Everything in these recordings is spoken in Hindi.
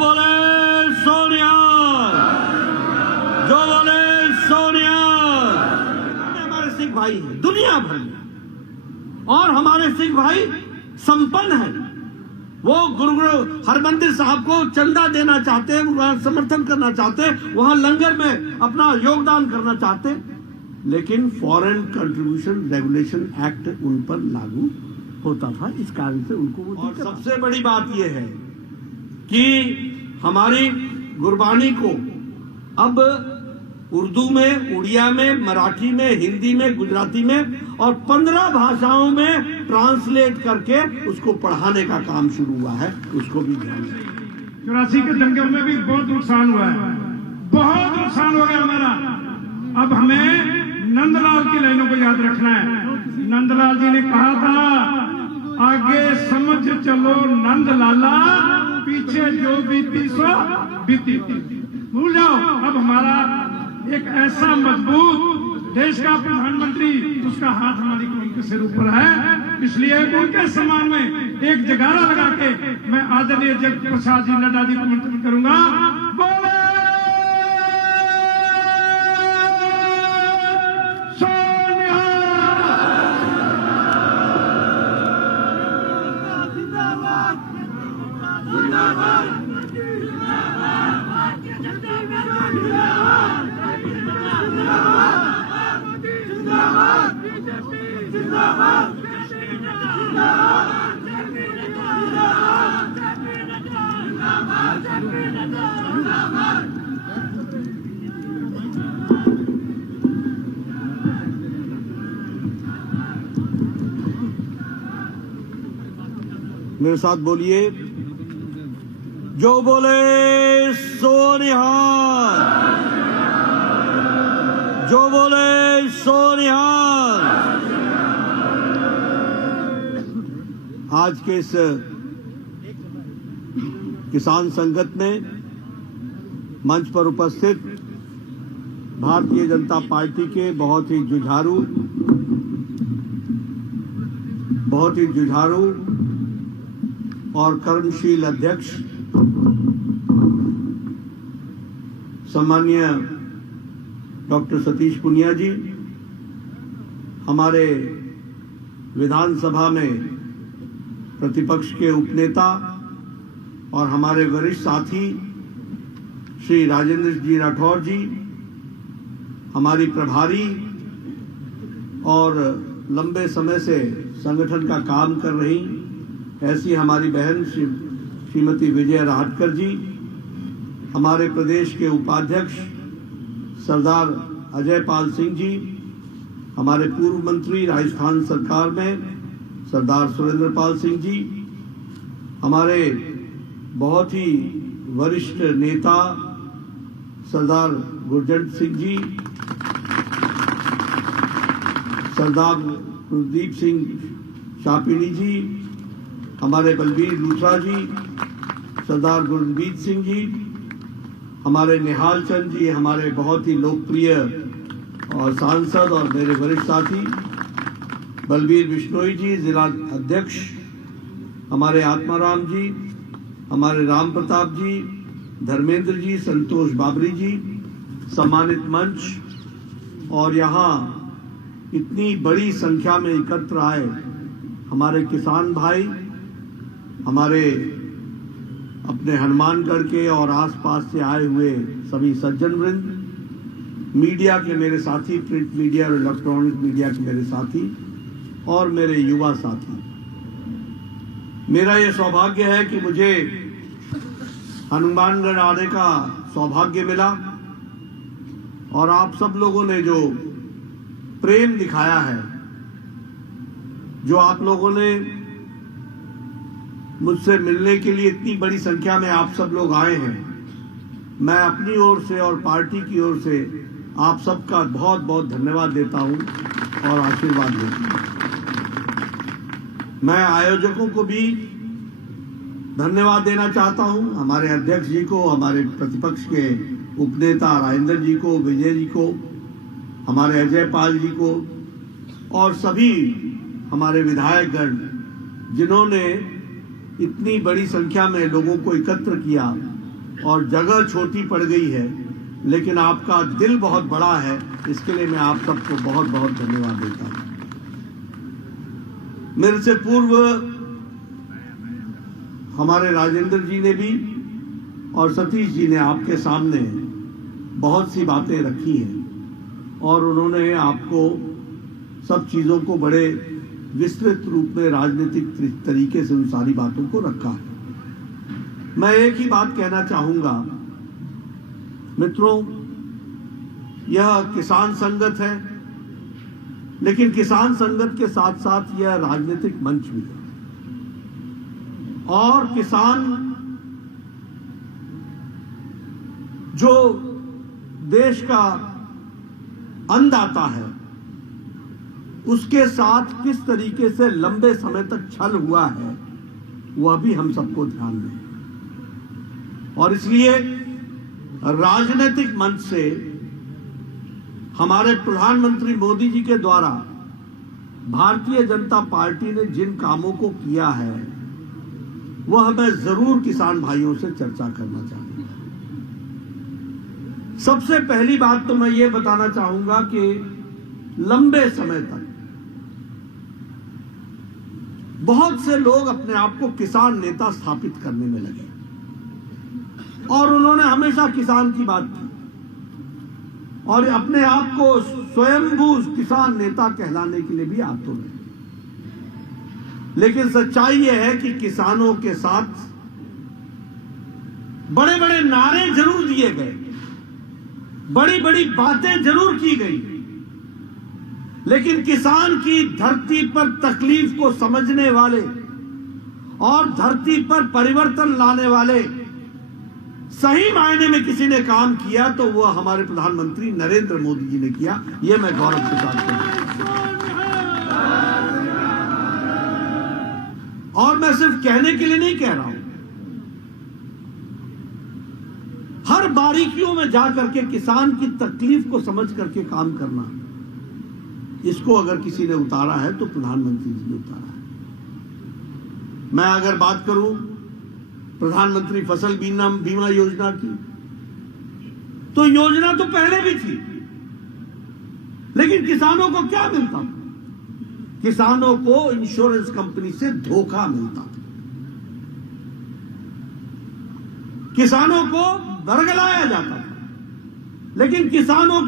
बोले सोनिया, जो बोले सोनिया। हमारे सिख भाई हैं दुनिया भर में, और हमारे सिख भाई संपन्न हैं। वो गुरु हरमंदिर साहब को चंदा देना चाहते हैं, वहां समर्थन करना चाहते हैं, वहां लंगर में अपना योगदान करना चाहते हैं, लेकिन फॉरेन कंट्रीब्यूशन रेगुलेशन एक्ट उन पर लागू होता था। इस कारण से उनको वो दिक्कत। और सबसे बड़ी बात यह है कि हमारी गुरबानी को अब उर्दू में, उड़िया में, मराठी में, हिंदी में, गुजराती में और 15 भाषाओं में ट्रांसलेट करके उसको पढ़ाने का काम शुरू हुआ है। उसको भी ध्यान दें। 84 के दंगे में भी बहुत नुकसान हुआ है, बहुत नुकसान हो गया हमारा। अब हमें नंदलाल की लाइनों को याद रखना है। नंदलाल जी ने कहा था, आगे समझ चलो नंदलाला, पीछे जो बीती सो बीती। भूल जाओ। अब हमारा एक ऐसा मजबूत देश का प्रधानमंत्री, उसका हाथ हमारी कौम के सिर ऊपर है। इसलिए उनके सम्मान में एक जगारा लगा के मैं आदरणीय जगत प्रसाद जी नड्डा जी को आमंत्रित करूंगा। बोले सोनिया। जिंदाबाद, जिंदाबाद, मेरे साथ बोलिए, जो बोले सोनिया, जो बोले सोनिया। आज के इस किसान संगत में मंच पर उपस्थित भारतीय जनता पार्टी के बहुत ही जुझारू और कर्मशील अध्यक्ष सम्माननीय डॉक्टर सतीश पुनिया जी, हमारे विधानसभा में प्रतिपक्ष के उपनेता और हमारे वरिष्ठ साथी श्री राजेंद्र जी राठौर जी, हमारी प्रभारी और लंबे समय से संगठन का काम कर रही ऐसी हमारी बहन श्रीमती विजय राहटकर जी, हमारे प्रदेश के उपाध्यक्ष सरदार अजय पाल सिंह जी, हमारे पूर्व मंत्री राजस्थान सरकार में सरदार सुरेंद्र पाल सिंह जी, हमारे बहुत ही वरिष्ठ नेता सरदार गुरजंट सिंह जी, सरदार कुलदीप सिंह शापिनी जी, हमारे बलबीर लूथरा जी, सरदार गुरमीत सिंह जी, हमारे निहाल चंद जी, हमारे बहुत ही लोकप्रिय और सांसद और मेरे वरिष्ठ साथी बलबीर बिश्नोई जी, जिला अध्यक्ष, हमारे आत्माराम जी, हमारे राम प्रताप जी, धर्मेंद्र जी, संतोष बाबरी जी, सम्मानित मंच और यहाँ इतनी बड़ी संख्या में एकत्र आए हमारे किसान भाई, हमारे अपने हनुमानगढ़ के और आसपास से आए हुए सभी सज्जन वृंद, मीडिया के मेरे साथी, प्रिंट मीडिया और इलेक्ट्रॉनिक मीडिया के मेरे साथी और मेरे युवा साथी, मेरा यह सौभाग्य है कि मुझे हनुमानगढ़ आने का सौभाग्य मिला और आप सब लोगों ने जो प्रेम दिखाया है, जो आप लोगों ने मुझसे मिलने के लिए इतनी बड़ी संख्या में आप सब लोग आए हैं, मैं अपनी ओर से और पार्टी की ओर से आप सबका बहुत बहुत धन्यवाद देता हूं और आशीर्वाद देता हूं। मैं आयोजकों को भी धन्यवाद देना चाहता हूं, हमारे अध्यक्ष जी को, हमारे प्रतिपक्ष के उपनेता राजेंद्र जी को, विजय जी को, हमारे अजय पाल जी को और सभी हमारे विधायकगण जिन्होंने इतनी बड़ी संख्या में लोगों को एकत्र किया और जगह छोटी पड़ गई है, लेकिन आपका दिल बहुत बड़ा है, इसके लिए मैं आप सबको बहुत बहुत धन्यवाद देता हूं। मेरे से पूर्व हमारे राजेंद्र जी ने भी और सतीश जी ने आपके सामने बहुत सी बातें रखी हैं और उन्होंने आपको सब चीजों को बड़े विस्तृत रूप में राजनीतिक तरीके से उन सारी बातों को रखा है। मैं एक ही बात कहना चाहूंगा मित्रों, यह किसान संगत है, लेकिन किसान संगत के साथ साथ यह राजनीतिक मंच भी है। और किसान जो देश का अन्नदाता है, उसके साथ किस तरीके से लंबे समय तक छल हुआ है वह भी हम सबको ध्यान में है। और इसलिए राजनीतिक मंच से हमारे प्रधानमंत्री मोदी जी के द्वारा भारतीय जनता पार्टी ने जिन कामों को किया है वह मैं जरूर किसान भाइयों से चर्चा करना चाहूंगा। सबसे पहली बात तो मैं ये बताना चाहूंगा कि लंबे समय तक बहुत से लोग अपने आप को किसान नेता स्थापित करने में लगे और उन्होंने हमेशा किसान की बात की और अपने आप को स्वयंभू किसान नेता कहलाने के लिए भी आतुर है। लेकिन सच्चाई यह है कि किसानों के साथ बड़े बड़े नारे जरूर दिए गए, बड़ी बड़ी बातें जरूर की गई, लेकिन किसान की धरती पर तकलीफ को समझने वाले और धरती पर परिवर्तन लाने वाले सही मायने में किसी ने काम किया तो वह हमारे प्रधानमंत्री नरेंद्र मोदी जी ने किया। यह मैं गौरव के साथ कहूं। और मैं सिर्फ कहने के लिए नहीं कह रहा हूं, हर बारीकियों में जाकर के किसान की तकलीफ को समझ करके काम करना, इसको अगर किसी ने उतारा है तो प्रधानमंत्री जी ने उतारा है। मैं अगर बात करूं प्रधानमंत्री फसल बीमा योजना की, तो योजना तो पहले भी थी, लेकिन किसानों को क्या मिलता? किसानों को इंश्योरेंस कंपनी से धोखा मिलता, किसानों को बरगलाया जाता था। लेकिन किसानों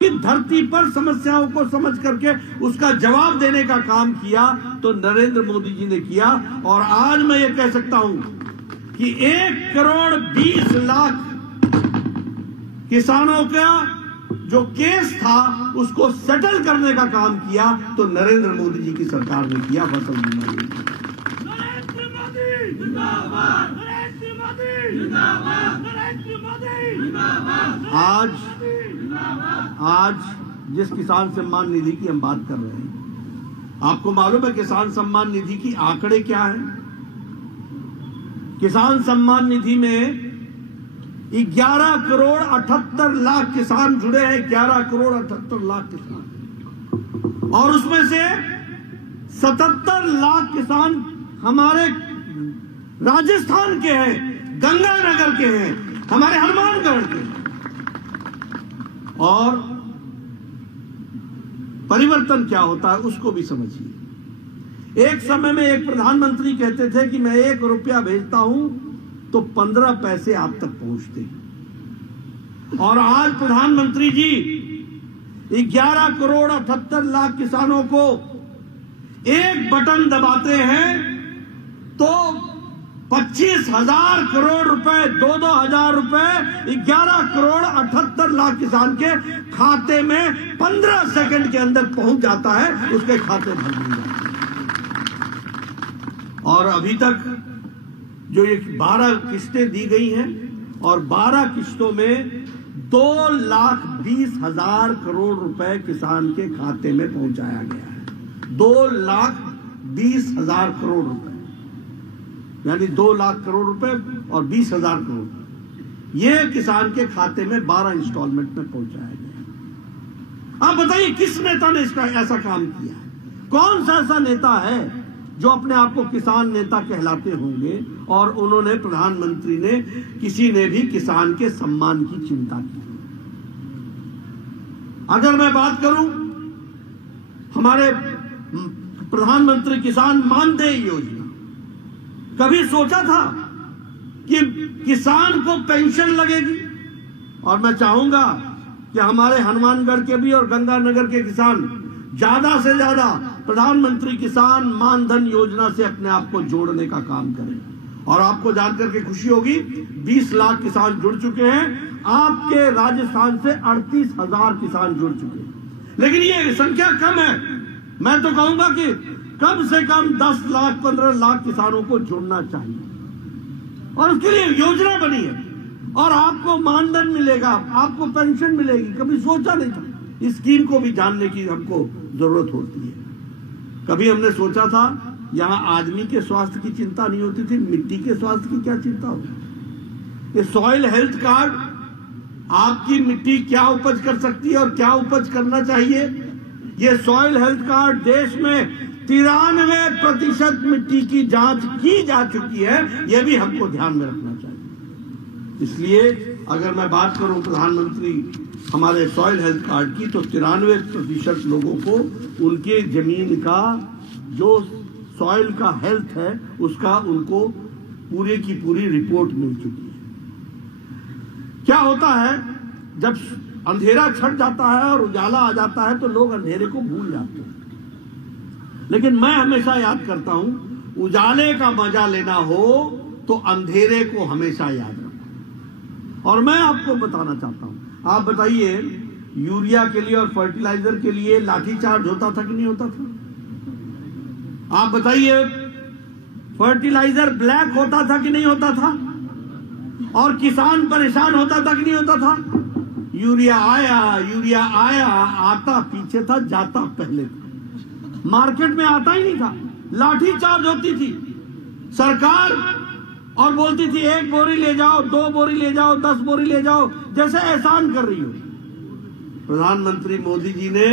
की धरती पर समस्याओं को समझ करके उसका जवाब देने का काम किया तो नरेंद्र मोदी जी ने किया। और आज मैं ये कह सकता हूं कि 1,20,00,000 किसानों का जो केस था उसको सेटल करने का काम किया तो नरेंद्र मोदी जी की सरकार ने किया। फसल बीमा योजना, आज जिस किसान सम्मान निधि की हम बात कर रहे हैं, आपको मालूम है किसान सम्मान निधि की आंकड़े क्या है? किसान सम्मान निधि में 11,78,00,000 किसान जुड़े हैं, 11,78,00,000 किसान, और उसमें से 77 लाख किसान हमारे राजस्थान के हैं, गंगानगर के हैं, हमारे हनुमानगढ़ के हैं। और परिवर्तन क्या होता है उसको भी समझिए। एक समय में एक प्रधानमंत्री कहते थे कि मैं 1 रुपया भेजता हूं तो 15 पैसे आप तक पहुंचते हैं, और आज प्रधानमंत्री जी 11,78,00,000 किसानों को एक बटन दबाते हैं तो 25,000 करोड़ रुपए, 2,000 रुपए 11,78,00,000 किसान के खाते में 15 सेकंड के अंदर पहुंच जाता है, उसके खाते भर दिए जाते हैं। और अभी तक जो ये 12 किस्तें दी गई हैं और 12 किस्तों में 2,20,000 करोड़ रुपए किसान के खाते में पहुंचाया गया है। 2,20,000 करोड़ रुपए, यानी 2 लाख करोड़ रुपए और 20,000 करोड़ ये किसान के खाते में 12 इंस्टॉलमेंट में पहुंचाया गया। आप बताइए किस नेता ने इसका ऐसा काम किया है? कौन सा ऐसा नेता है जो अपने आप को किसान नेता कहलाते होंगे, और उन्होंने, प्रधानमंत्री ने, किसी ने भी किसान के सम्मान की चिंता की। अगर मैं बात करूं हमारे प्रधानमंत्री किसान मानदेय योजना, कभी सोचा था कि किसान को पेंशन लगेगी? और मैं चाहूंगा कि हमारे हनुमानगढ़ के भी और गंगानगर के किसान ज्यादा से ज्यादा प्रधानमंत्री किसान मानधन योजना से अपने आप को जोड़ने का काम करें। और आपको जानकर के खुशी होगी, 20 लाख किसान जुड़ चुके हैं। आपके राजस्थान से 38,000 किसान जुड़ चुके हैं, लेकिन ये संख्या कम है। मैं तो कहूंगा कि कम से कम 10 लाख 15 लाख किसानों को जुड़ना चाहिए, और उसके लिए योजना बनी है, और आपको मानधन मिलेगा, आपको पेंशन मिलेगी। कभी सोचा नहीं था। इस स्कीम को भी जानने की हमको जरूरत होती है। कभी हमने सोचा था यहां आदमी के स्वास्थ्य की चिंता नहीं होती थी, मिट्टी के स्वास्थ्य की क्या चिंता होती? ये सॉइल हेल्थ कार्ड आपकी मिट्टी क्या उपज कर सकती है और क्या उपज करना चाहिए, ये सॉइल हेल्थ कार्ड देश में 93% मिट्टी की जांच की जा चुकी है। यह भी हमको ध्यान में रखना चाहिए। इसलिए अगर मैं बात करूं प्रधानमंत्री हमारे सॉइल हेल्थ कार्ड की, तो 93% लोगों को उनके जमीन का जो सॉइल का हेल्थ है उसका उनको पूरे की पूरी रिपोर्ट मिल चुकी है। क्या होता है, जब अंधेरा छट जाता है और उजाला आ जाता है तो लोग अंधेरे को भूल जाते हैं, लेकिन मैं हमेशा याद करता हूं, उजाले का मजा लेना हो तो अंधेरे को हमेशा याद रखो। और मैं आपको बताना चाहता हूं, आप बताइए, यूरिया के लिए और फर्टिलाइजर के लिए लाठीचार्ज होता था कि नहीं होता था? आप बताइए, फर्टिलाइजर ब्लैक होता था कि नहीं होता था? और किसान परेशान होता था कि नहीं होता था? यूरिया आया, आता पीछे था, जाता पहले था। मार्केट में आता ही नहीं था, लाठीचार्ज होती थी सरकार, और बोलती थी 1 बोरी ले जाओ, 2 बोरी ले जाओ, 10 बोरी ले जाओ, जैसे एहसान कर रही हो। प्रधानमंत्री मोदी जी ने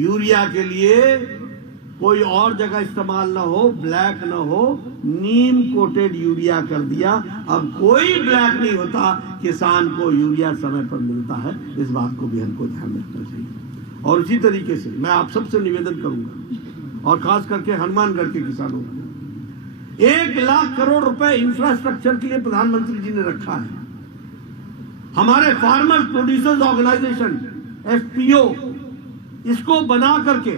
यूरिया के लिए कोई और जगह इस्तेमाल ना हो, ब्लैक ना हो, नीम कोटेड यूरिया कर दिया। अब कोई ब्लैक नहीं होता, किसान को यूरिया समय पर मिलता है। इस बात को भी हमको ध्यान रखना चाहिए। और इसी तरीके से मैं आप सबसे निवेदन करूंगा, और खास करके हनुमानगढ़ के किसानों को, 1 लाख करोड़ रुपए इंफ्रास्ट्रक्चर के लिए प्रधानमंत्री जी ने रखा है। हमारे फार्मर्स प्रोड्यूसर्स ऑर्गेनाइजेशन FPO, इसको बना करके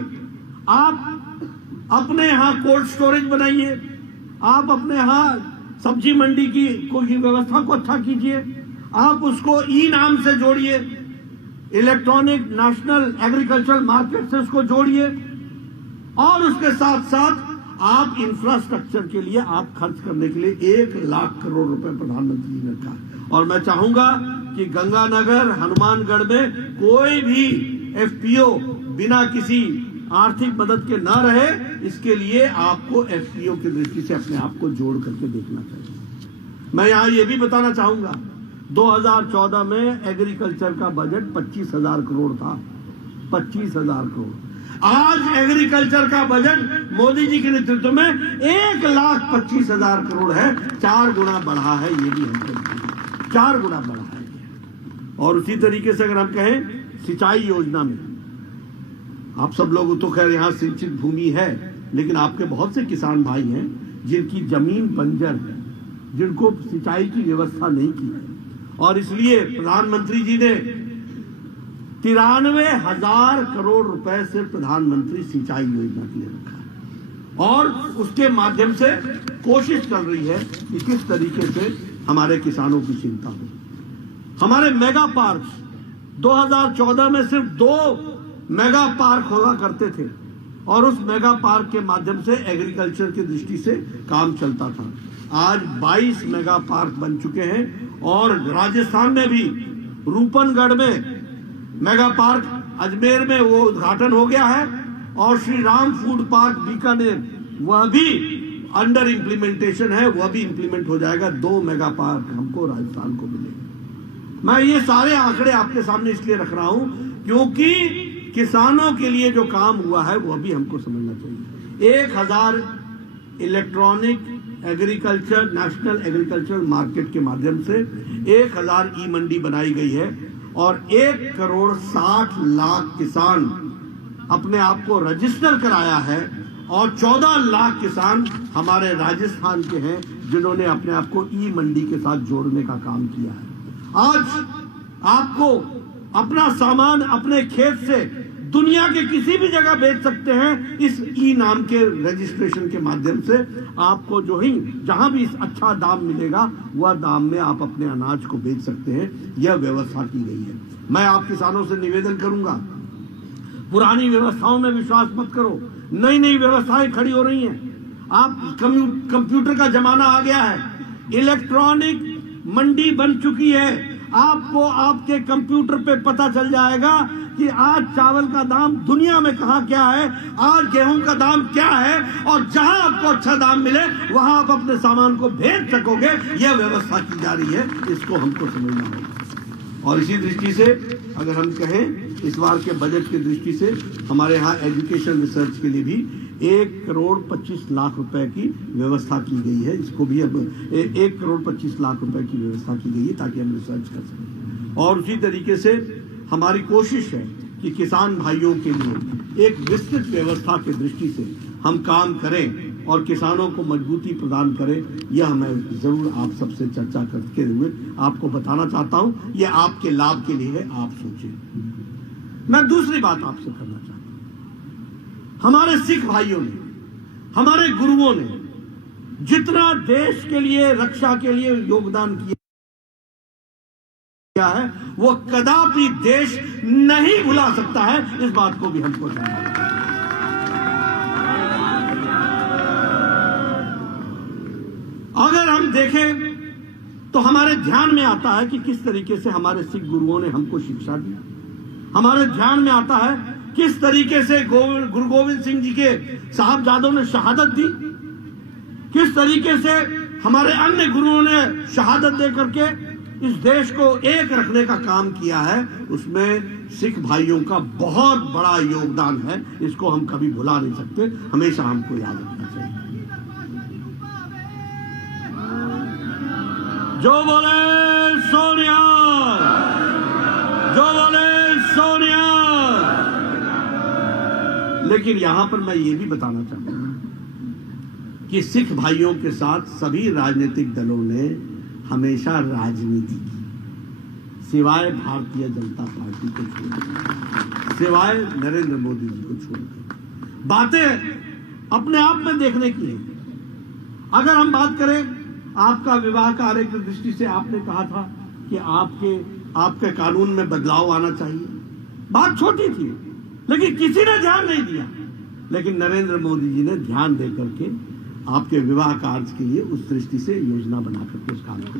आप अपने यहां कोल्ड स्टोरेज बनाइए, आप अपने यहां सब्जी मंडी की व्यवस्था को अच्छा कीजिए, आप उसको ई-नाम से जोड़िए, इलेक्ट्रॉनिक नेशनल एग्रीकल्चरल मार्केट से उसको जोड़िए, और उसके साथ साथ आप इंफ्रास्ट्रक्चर के लिए आप खर्च करने के लिए 1 लाख करोड़ रुपए प्रधानमंत्री जी ने रखा। और मैं चाहूंगा कि गंगानगर, हनुमानगढ़ में कोई भी FPO बिना किसी आर्थिक मदद के ना रहे, इसके लिए आपको FPO की दृष्टि से अपने आप को जोड़ करके देखना चाहिए। मैं यहां ये भी बताना चाहूंगा, 2014 में एग्रीकल्चर का बजट 25,000 करोड़ था, 25,000 करोड़। आज एग्रीकल्चर का बजट मोदी जी के नेतृत्व में 1,25,000 करोड़ है, 4 गुना बढ़ा है। ये भी हमको 4 गुना बढ़ा है। और उसी तरीके से अगर हम कहें सिंचाई योजना में, आप सब लोग तो खैर यहाँ सिंचित भूमि है, लेकिन आपके बहुत से किसान भाई हैं जिनकी जमीन बंजर है, जिनको सिंचाई की व्यवस्था नहीं की है, और इसलिए प्रधानमंत्री जी ने 93,000 करोड़ रुपए से प्रधानमंत्री सिंचाई योजना के लिए रखा है। और उसके माध्यम से कोशिश चल रही है कि किस तरीके से हमारे किसानों की चिंता हो। हमारे मेगा पार्क 2014 में सिर्फ 2 मेगा पार्क हुआ करते थे, और उस मेगा पार्क के माध्यम से एग्रीकल्चर की दृष्टि से काम चलता था। आज 22 मेगा पार्क बन चुके हैं, और राजस्थान में भी रूपनगढ़ में मेगा पार्क, अजमेर में वो उद्घाटन हो गया है, और श्री राम फूड पार्क बीकानेर वह भी अंडर इंप्लीमेंटेशन है, वह भी इंप्लीमेंट हो जाएगा। 2 मेगा पार्क हमको राजस्थान को मिलेगा। मैं ये सारे आंकड़े आपके सामने इसलिए रख रहा हूं क्योंकि किसानों के लिए जो काम हुआ है वह भी हमको समझना चाहिए। 1000 electronic agriculture national agriculture market के माध्यम से 1000 ई मंडी बनाई गई है और 1,60,00,000 किसान अपने आप को रजिस्टर कराया है और 14 लाख किसान हमारे राजस्थान के हैं जिन्होंने अपने आप को ई मंडी के साथ जोड़ने का काम किया है। आज आपको अपना सामान अपने खेत से दुनिया के किसी भी जगह बेच सकते हैं इस ई नाम के रजिस्ट्रेशन के माध्यम से। आपको जो ही जहां भी अच्छा दाम मिलेगा वह दाम में आप अपने अनाज को बेच सकते हैं। यह व्यवस्था की गई है। मैं आप किसानों से निवेदन करूंगा, पुरानी व्यवस्थाओं में विश्वास मत करो। नई नई व्यवस्थाएं खड़ी हो रही हैं। आप कंप्यूटर का जमाना आ गया है, इलेक्ट्रॉनिक मंडी बन चुकी है। आपको आपके कंप्यूटर पे पता चल जाएगा कि आज चावल का दाम दुनिया में कहां क्या है, आज गेहूं का दाम क्या है, और जहां आपको अच्छा दाम मिले वहां आप अपने सामान को भेज सकोगे। यह व्यवस्था की जा रही है, इसको हमको समझना होगा। और इसी दृष्टि से अगर हम कहें इस बार के बजट की दृष्टि से हमारे यहाँ एजुकेशन रिसर्च के लिए भी 1,25,00,000 रुपए की व्यवस्था की गई है। इसको भी अब 1,25,00,000 रुपए की व्यवस्था की गई है ताकि हम रिसर्च कर सकें। और उसी तरीके से हमारी कोशिश है कि किसान भाइयों के लिए एक विस्तृत व्यवस्था की दृष्टि से हम काम करें और किसानों को मजबूती प्रदान करें। यह मैं जरूर आप सबसे चर्चा करते हुए आपको बताना चाहता हूं। यह आपके लाभ के लिए है, आप सोचें। मैं दूसरी बात आपसे करना चाहता हूं। हमारे सिख भाइयों ने, हमारे गुरुओं ने जितना देश के लिए, रक्षा के लिए योगदान किया है वो कदापि देश नहीं भुला सकता है। इस बात को भी हमको जानना है। अगर हम देखें तो हमारे ध्यान में आता है कि किस तरीके से हमारे सिख गुरुओं ने हमको शिक्षा दी। हमारे ध्यान में आता है किस तरीके से गुरु गोविंद सिंह जी के साहबजादों ने शहादत दी, किस तरीके से हमारे अन्य गुरुओं ने शहादत दे करके इस देश को एक रखने का काम किया है। उसमें सिख भाइयों का बहुत बड़ा योगदान है। इसको हम कभी भुला नहीं सकते, हमेशा हमको याद रखना चाहिए। जो बोले सोनिया, जो बोले सोनिया। लेकिन यहां पर मैं ये भी बताना चाहता हूं कि सिख भाइयों के साथ सभी राजनीतिक दलों ने हमेशा राजनीति की, सिवाय भारतीय जनता पार्टी को छोड़कर, सिवाय नरेंद्र मोदी जी को छोड़कर। बातें अपने आप में देखने की है। अगर हम बात करें आपका विवाह कार्य की दृष्टि से, आपने कहा था कि आपके कानून में बदलाव आना चाहिए। बात छोटी थी लेकिन किसी ने ध्यान नहीं दिया। लेकिन नरेंद्र मोदी जी ने ध्यान दे करके आपके विवाह कार्य के लिए उस दृष्टि से योजना बना करके उस काम को।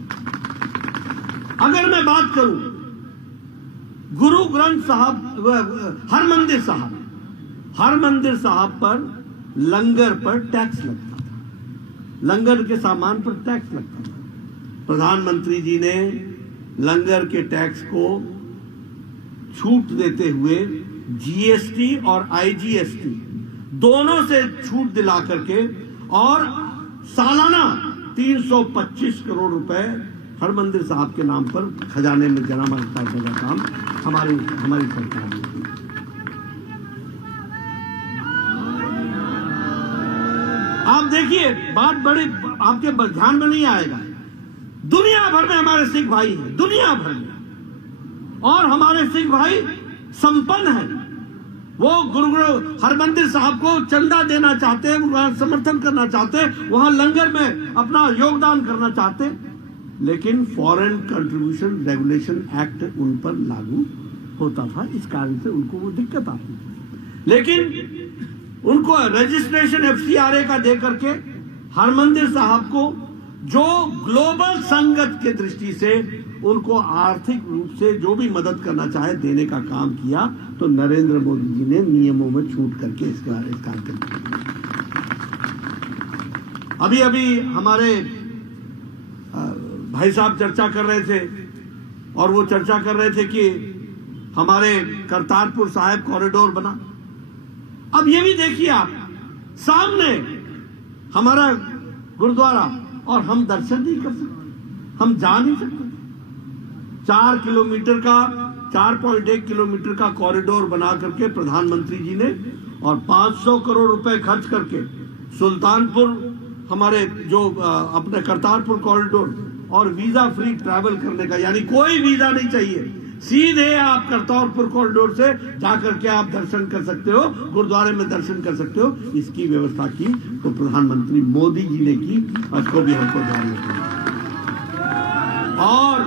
अगर मैं बात करूं गुरु ग्रंथ साहब, हरमंदिर साहब पर लंगर पर टैक्स लगता था, लंगर के सामान पर टैक्स लगता था। प्रधानमंत्री जी ने लंगर के टैक्स को छूट देते हुए जीएसटी और आईजीएसटी दोनों से छूट दिला करके और सालाना 325 करोड़ रुपए हरमंदिर साहब के नाम पर खजाने में जमा करने का काम हमारी सरकार ने किया। आप देखिए, बात बड़ी आपके ध्यान में नहीं आएगा, दुनिया भर में हमारे सिख भाई हैं, दुनिया भर में, और हमारे सिख भाई संपन्न हैं। वो गुरु हरमंदिर साहब को चंदा देना चाहते हैं, वहां समर्थन करना चाहते हैं, वहां लंगर में अपना योगदान करना चाहते हैं। लेकिन फॉरेन कंट्रीब्यूशन रेगुलेशन एक्ट उन पर लागू होता था, इस कारण से उनको वो दिक्कत आती थी। लेकिन उनको रजिस्ट्रेशन एफसीआरए का दे करके हरमंदिर साहब को जो ग्लोबल संगत के दृष्टि से उनको आर्थिक रूप से जो भी मदद करना चाहे देने का काम किया, तो नरेंद्र मोदी जी ने नियमों में छूट करके इसका काम किया। अभी अभी हमारे भाई साहब चर्चा कर रहे थे और वो चर्चा कर रहे थे कि हमारे करतारपुर साहिब कॉरिडोर बना। अब ये भी देखिए आप, सामने हमारा गुरुद्वारा, और हम दर्शन नहीं कर सकते, हम जा नहीं सकते। 4 किलोमीटर का 4.1 किलोमीटर का कॉरिडोर बना करके प्रधानमंत्री जी ने और 500 करोड़ रुपए खर्च करके सुल्तानपुर हमारे जो अपने करतारपुर कॉरिडोर और वीजा फ्री ट्रैवल करने का, यानी कोई वीजा नहीं चाहिए, सीधे आप करतारपुर कॉरिडोर से जाकर के आप दर्शन कर सकते हो, गुरुद्वारे में दर्शन कर सकते हो। इसकी व्यवस्था की तो प्रधानमंत्री मोदी जी ने की, इसको भी हमको ध्यान रखना है। और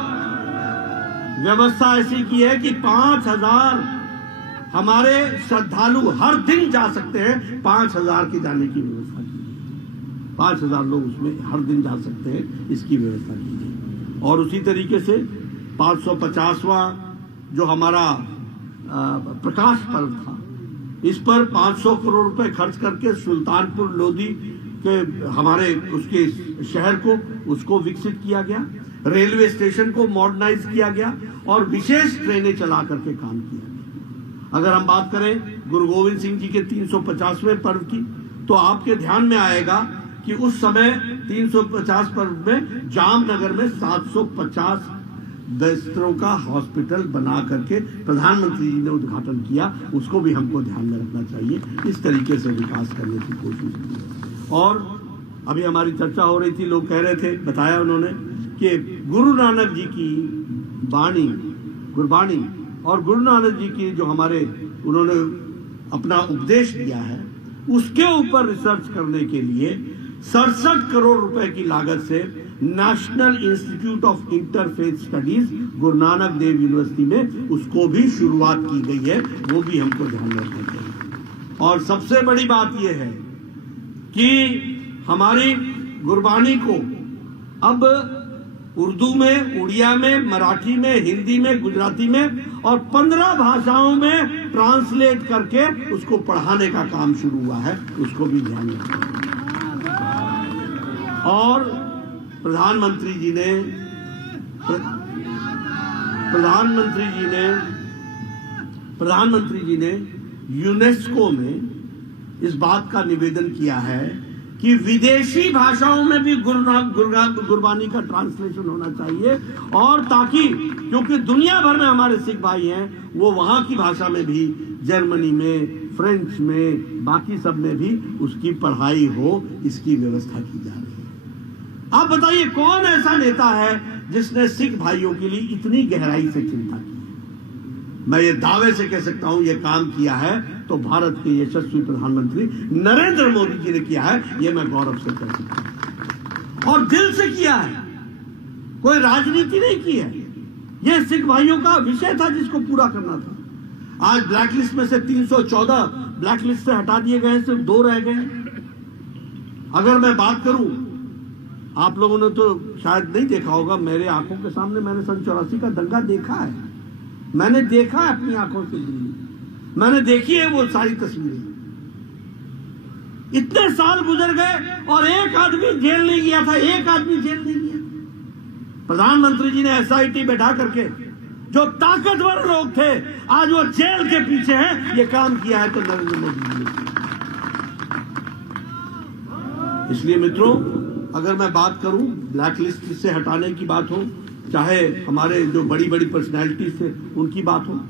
व्यवस्था ऐसी की है कि 5,000 हमारे श्रद्धालु हर दिन जा सकते हैं। 5,000 की जाने की व्यवस्था की है, 5,000 लोग उसमें हर दिन जा सकते हैं, इसकी व्यवस्था की है। और उसी तरीके से 550वां जो हमारा प्रकाश पर्व था, इस पर 500 करोड़ रुपए खर्च करके सुल्तानपुर लोधी के हमारे उसके शहर को उसको विकसित किया गया, रेलवे स्टेशन को मॉडर्नाइज किया गया और विशेष ट्रेनें चला करके काम किया गया। अगर हम बात करें गुरु गोविंद सिंह जी के 350वें पर्व की, तो आपके ध्यान में आएगा कि उस समय 350 पर्व में जामनगर में 750 बिस्तरों का हॉस्पिटल बना करके प्रधानमंत्री जी ने उद्घाटन किया, उसको भी हमको ध्यान में रखना चाहिए। इस तरीके से विकास करने की कोशिश की। और अभी हमारी चर्चा हो रही थी, लोग कह रहे थे, बताया उन्होंने कि गुरु नानक जी की वाणी, गुरबाणी और गुरु नानक जी की जो हमारे उन्होंने अपना उपदेश दिया है, उसके ऊपर रिसर्च करने के लिए 67 करोड़ रुपए की लागत से national institute of interfaith studies Guru Nanak Dev university में उसको भी शुरुआत की गई है, वो भी हमको ध्यान रखना चाहिए। और सबसे बड़ी बात यह है कि हमारी गुरबानी को अब उर्दू में, उड़िया में, मराठी में, हिंदी में, गुजराती में और 15 भाषाओं में ट्रांसलेट करके उसको पढ़ाने का काम शुरू हुआ है, उसको भी ध्यान रखना। और प्रधानमंत्री जी ने यूनेस्को में इस बात का निवेदन किया है कि विदेशी भाषाओं में भी गुरबानी का ट्रांसलेशन होना चाहिए, और ताकि, क्योंकि दुनिया भर में हमारे सिख भाई हैं, वो वहां की भाषा में भी, जर्मनी में, फ्रेंच में, बाकी सब में भी उसकी पढ़ाई हो, इसकी व्यवस्था की जा रही है। आप बताइए कौन ऐसा नेता है जिसने सिख भाइयों के लिए इतनी गहराई से चिंता की? मैं ये दावे से कह सकता हूं, ये काम किया है तो भारत के यशस्वी प्रधानमंत्री नरेंद्र मोदी जी ने किया है, ये मैं गौरव से कह सकता हूं। और दिल से किया है, कोई राजनीति नहीं की है। ये सिख भाइयों का विषय था जिसको पूरा करना था। आज ब्लैकलिस्ट में से 314 ब्लैकलिस्ट से हटा दिए गए, सिर्फ 2 रह गए। अगर मैं बात करूं, आप लोगों ने तो शायद नहीं देखा होगा, मेरे आंखों के सामने मैंने सन 84 का दंगा देखा है, मैंने देखा है अपनी आंखों से, मैंने देखी है वो सारी तस्वीरें। इतने साल गुजर गए और एक आदमी जेल नहीं गया था, एक आदमी जेल नहीं गया। प्रधानमंत्री जी ने SIT बैठा करके, जो ताकतवर लोग थे आज वो जेल के पीछे हैं, ये काम किया है तो नरेंद्र मोदी जी ने। इसलिए मित्रों, अगर मैं बात करूं ब्लैक लिस्ट से हटाने की बात हो, चाहे हमारे जो बड़ी बड़ी पर्सनैलिटीज थे उनकी बात हो,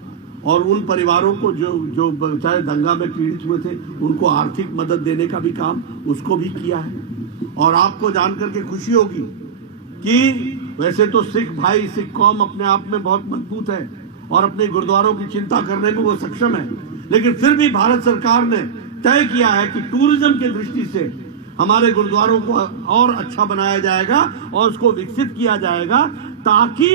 और उन परिवारों को जो चाहे दंगा में पीड़ित हुए थे उनको आर्थिक मदद देने का भी काम उसको भी किया है। और आपको जानकर के खुशी होगी कि वैसे तो सिख भाई, सिख कौम अपने आप में बहुत मजबूत है और अपने गुरुद्वारों की चिंता करने में वो सक्षम है, लेकिन फिर भी भारत सरकार ने तय किया है कि टूरिज्म की दृष्टि से हमारे गुरुद्वारों को और अच्छा बनाया जाएगा और उसको विकसित किया जाएगा, ताकि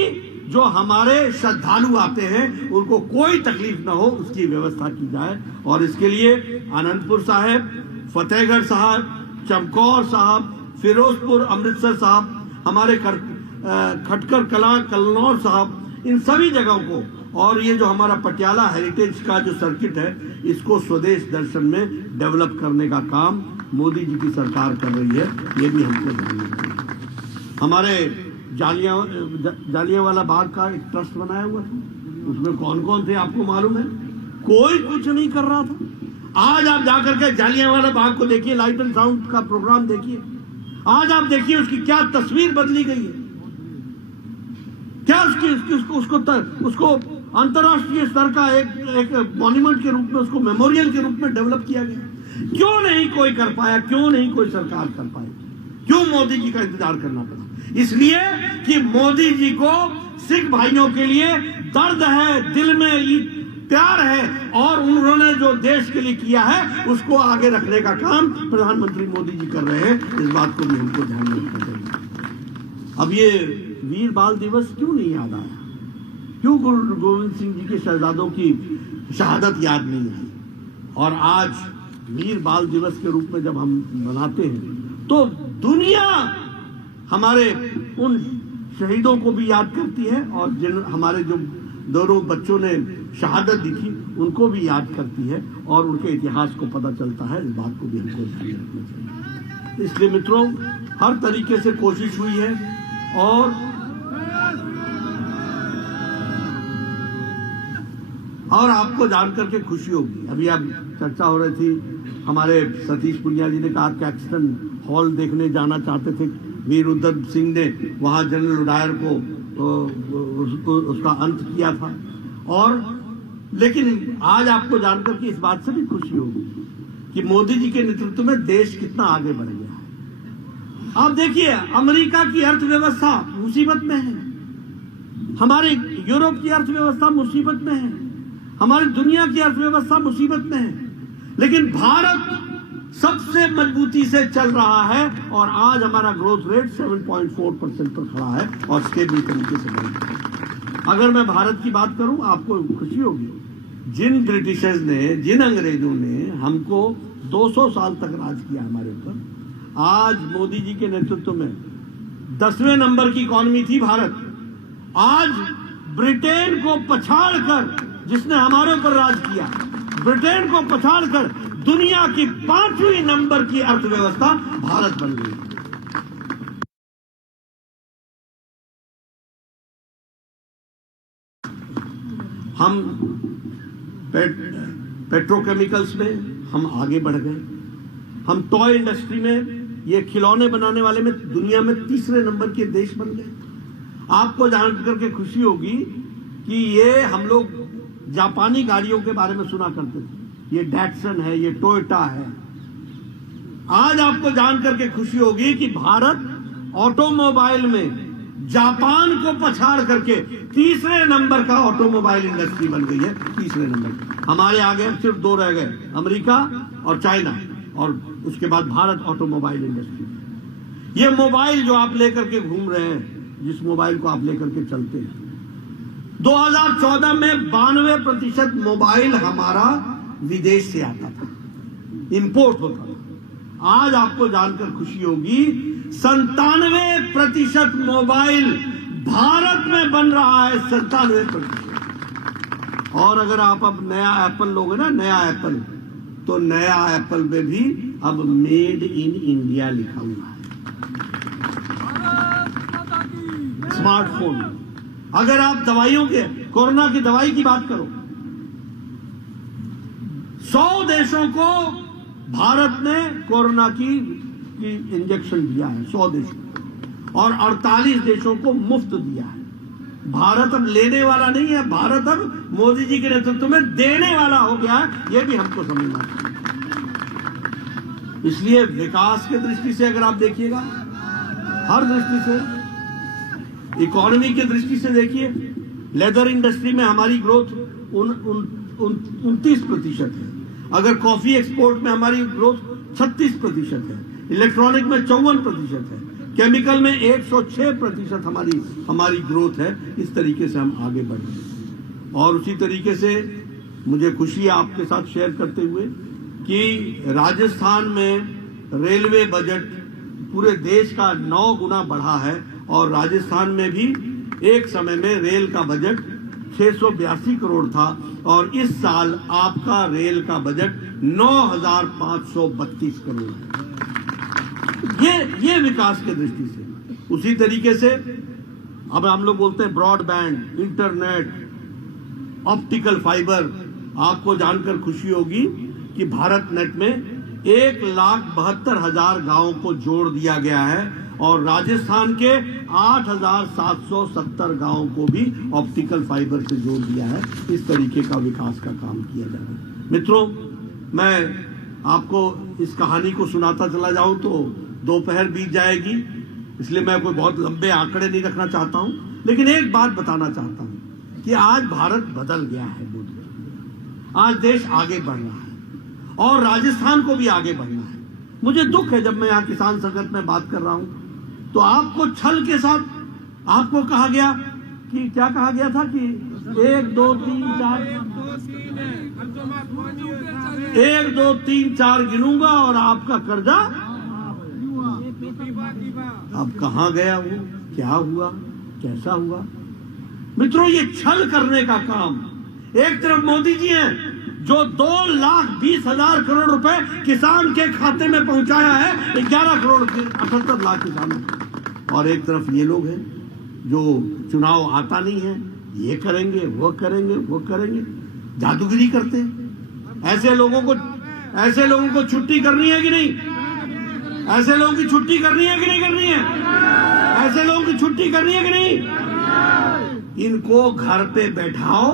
जो हमारे श्रद्धालु आते हैं उनको कोई तकलीफ ना हो, उसकी व्यवस्था की जाए। और इसके लिए आनंदपुर साहिब, फतेहगढ़ साहब, चमकौर साहब, फिरोजपुर, अमृतसर साहब, हमारे खटकर कलां, कलनौर साहब, इन सभी जगहों को, और ये जो हमारा पटियाला हेरिटेज का जो सर्किट है, इसको स्वदेश दर्शन में डेवलप करने का काम मोदी जी की सरकार कर रही है, ये भी हमको ध्यान रखना है। हमारे जालियांवाला बाग का एक ट्रस्ट बनाया हुआ था, उसमें कौन कौन थे आपको मालूम है? कोई कुछ नहीं कर रहा था। आज आप जाकर के जालियांवाला बाग को देखिए, लाइट एंड साउंड का प्रोग्राम देखिए, आज आप देखिए उसकी क्या तस्वीर बदली गई है, क्या उसको अंतर्राष्ट्रीय स्तर का एक मॉन्यूमेंट के रूप में, उसको मेमोरियल के रूप में डेवलप किया गया। क्यों नहीं कोई कर पाया, क्यों नहीं कोई सरकार कर पाई, क्यों मोदी जी का इंतजार करना पड़ा? इसलिए कि मोदी जी को सिख भाइयों के लिए दर्द है, दिल में प्यार है, और उन्होंने जो देश के लिए किया है उसको आगे रखने का काम प्रधानमंत्री मोदी जी कर रहे हैं। इस बात को भी हमको ध्यान में रखना चाहिए। अब ये वीर बाल दिवस क्यों नहीं याद आया? क्यों गुरु गोविंद सिंह जी के शहजादों की शहादत याद नहीं आई? और आज वीर बाल दिवस के रूप में जब हम मनाते हैं तो दुनिया हमारे उन शहीदों को भी याद करती है, और जिन हमारे जो दोनों बच्चों ने शहादत दी थी उनको भी याद करती है, और उनके इतिहास को पता चलता है। इस बात को भी हमको ध्यान रखना चाहिए। इसलिए मित्रों, हर तरीके से कोशिश हुई है, और आपको जानकर के खुशी होगी। अभी अब चर्चा हो रही थी, हमारे सतीश पुनिया जी ने कहा कैक्सटन हॉल देखने जाना चाहते थे, वीर उधम सिंह ने वहां जनरल डायर को उसका अंत किया था। और लेकिन आज आपको जानकर के इस बात से भी खुशी होगी कि मोदी जी के नेतृत्व में देश कितना आगे बढ़ गया है। आप देखिए, अमेरिका की अर्थव्यवस्था मुसीबत में है, हमारे यूरोप की अर्थव्यवस्था मुसीबत में है, हमारी दुनिया की अर्थव्यवस्था मुसीबत में है, लेकिन भारत सबसे मजबूती से चल रहा है, और आज हमारा ग्रोथ रेट 7.4% पर खड़ा है और स्टेबल तरीके से बढ़ रहा है। अगर मैं भारत की बात करूं, आपको खुशी होगी, जिन ब्रिटिशर्स ने, जिन अंग्रेजों ने हमको 200 साल तक राज किया हमारे ऊपर, आज मोदी जी के नेतृत्व में 10वें नंबर की इकॉनमी थी भारत। आज ब्रिटेन को पछाड़कर, जिसने हमारे ऊपर राज किया, ब्रिटेन को पछाड़कर दुनिया की 5वीं नंबर की अर्थव्यवस्था भारत बन गई। हम पेट्रोकेमिकल्स में हम आगे बढ़ गए, हम टॉय इंडस्ट्री में, ये खिलौने बनाने वाले में दुनिया में 3रे नंबर के देश बन गए। आपको जानकर के खुशी होगी कि ये हम लोग जापानी गाड़ियों के बारे में सुना करते थे, ये डैटसन है, ये टोयोटा है। आज आपको जानकर के खुशी होगी कि भारत ऑटोमोबाइल में जापान को पछाड़ करके 3रे नंबर का ऑटोमोबाइल इंडस्ट्री बन गई है। 3रे नंबर, हमारे आगे सिर्फ 2 रह गए, अमेरिका और चाइना, और उसके बाद भारत ऑटोमोबाइल इंडस्ट्री। ये मोबाइल जो आप लेकर के घूम रहे हैं, जिस मोबाइल को आप लेकर के चलते हैं, 2014 में 92% मोबाइल हमारा विदेश से आता था, इंपोर्ट होता था। आज आपको जानकर खुशी होगी 97% मोबाइल भारत में बन रहा है, 97%। और अगर आप अब नया एप्पल लोगे ना, नया एप्पल, तो नया एप्पल में भी अब मेड इन इंडिया लिखा हुआ है। स्मार्टफोन, अगर आप दवाइयों के, कोरोना की दवाई की बात करो, 100 देशों को भारत ने कोरोना की इंजेक्शन दिया है, 100 देशों, और 48 देशों को मुफ्त दिया है। भारत अब लेने वाला नहीं है, भारत अब मोदी जी के नेतृत्व में देने वाला हो गया है। यह भी हमको समझना चाहिए। इसलिए विकास की दृष्टि से अगर आप देखिएगा, हर दृष्टि से, इकोनॉमी की दृष्टि से देखिए, लेदर इंडस्ट्री में हमारी ग्रोथ 29% है, अगर कॉफी एक्सपोर्ट में हमारी ग्रोथ 36% है, इलेक्ट्रॉनिक में 54% है, केमिकल में 106% हमारी ग्रोथ है। इस तरीके से हम आगे बढ़ रहे हैं। और उसी तरीके से मुझे खुशी है आपके साथ शेयर करते हुए कि राजस्थान में रेलवे बजट पूरे देश का 9 गुना बढ़ा है, और राजस्थान में भी एक समय में रेल का बजट 682 करोड़ था, और इस साल आपका रेल का बजट 9,532 करोड़ है। ये विकास की दृष्टि से। उसी तरीके से अब हम लोग बोलते हैं ब्रॉडबैंड, इंटरनेट, ऑप्टिकल फाइबर। आपको जानकर खुशी होगी कि भारत नेट में 1,72,000 गांवों को जोड़ दिया गया है और राजस्थान के 8,770 गांवों को भी ऑप्टिकल फाइबर से जोड़ दिया है। इस तरीके का विकास का काम किया जा रहा है। मित्रों, मैं आपको इस कहानी को सुनाता चला जाऊं तो दोपहर बीत जाएगी, इसलिए मैं कोई बहुत लंबे आंकड़े नहीं रखना चाहता हूं, लेकिन एक बात बताना चाहता हूं कि आज भारत बदल गया है। आज देश आगे बढ़ रहा है और राजस्थान को भी आगे बढ़ना है। मुझे दुख है जब मैं यहाँ किसान संगत में बात कर रहा हूं तो आपको छल के साथ आपको कहा गया कि क्या कहा गया था कि 1 2 3 4 गिनूंगा और आपका कर्जा। अब कहां गया वो, क्या हुआ, कैसा हुआ? मित्रों, ये छल करने का काम। एक तरफ मोदी जी हैं जो 2,20,000 करोड़ रुपए किसान के खाते में पहुंचाया है, 11 करोड़ 78 लाख किसानों, और एक तरफ ये लोग हैं जो चुनाव आता नहीं है, ये करेंगे वो करेंगे वो करेंगे, जादूगिरी करते हैं। ऐसे लोगों को छुट्टी करनी है कि नहीं? ऐसे लोगों की छुट्टी करनी है कि नहीं करनी है? ऐसे लोगों की छुट्टी करनी है कि नहीं? इनको घर पे बैठाओ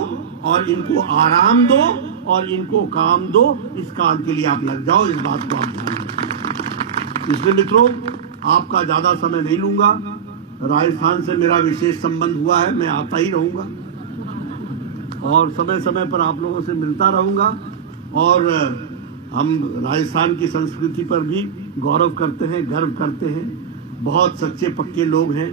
और इनको आराम दो और इनको काम दो। इस काम के लिए आप लग जाओ, इस बात को आप ध्यान रखें। इसलिए मित्रों, आपका ज्यादा समय नहीं लूंगा। राजस्थान से मेरा विशेष संबंध हुआ है, मैं आता ही रहूंगा और समय समय पर आप लोगों से मिलता रहूंगा। और हम राजस्थान की संस्कृति पर भी गौरव करते हैं, गर्व करते हैं। बहुत सच्चे पक्के लोग हैं,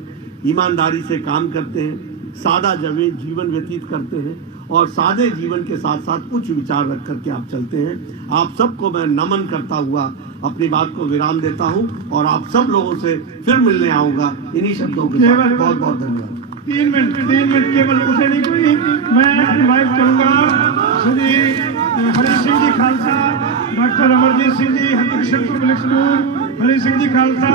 ईमानदारी से काम करते हैं, सादा जीवन व्यतीत करते हैं और सादे जीवन के साथ साथ उच्च विचार रख करके आप चलते हैं। आप सबको मैं नमन करता हुआ अपनी बात को विराम देता हूं और आप सब लोगों से फिर मिलने आऊंगा इन्हीं शब्दों के साथ। बहुत बहुत धन्यवाद। 3 मिनट केवल मुझे नहीं कोई, मैं इनवाइट करूंगा श्री हरि सिंह जी खालसा, डॉक्टर अमरजीत सिंह जी, हरिकृष्ण हरि सिंह जी खालसा।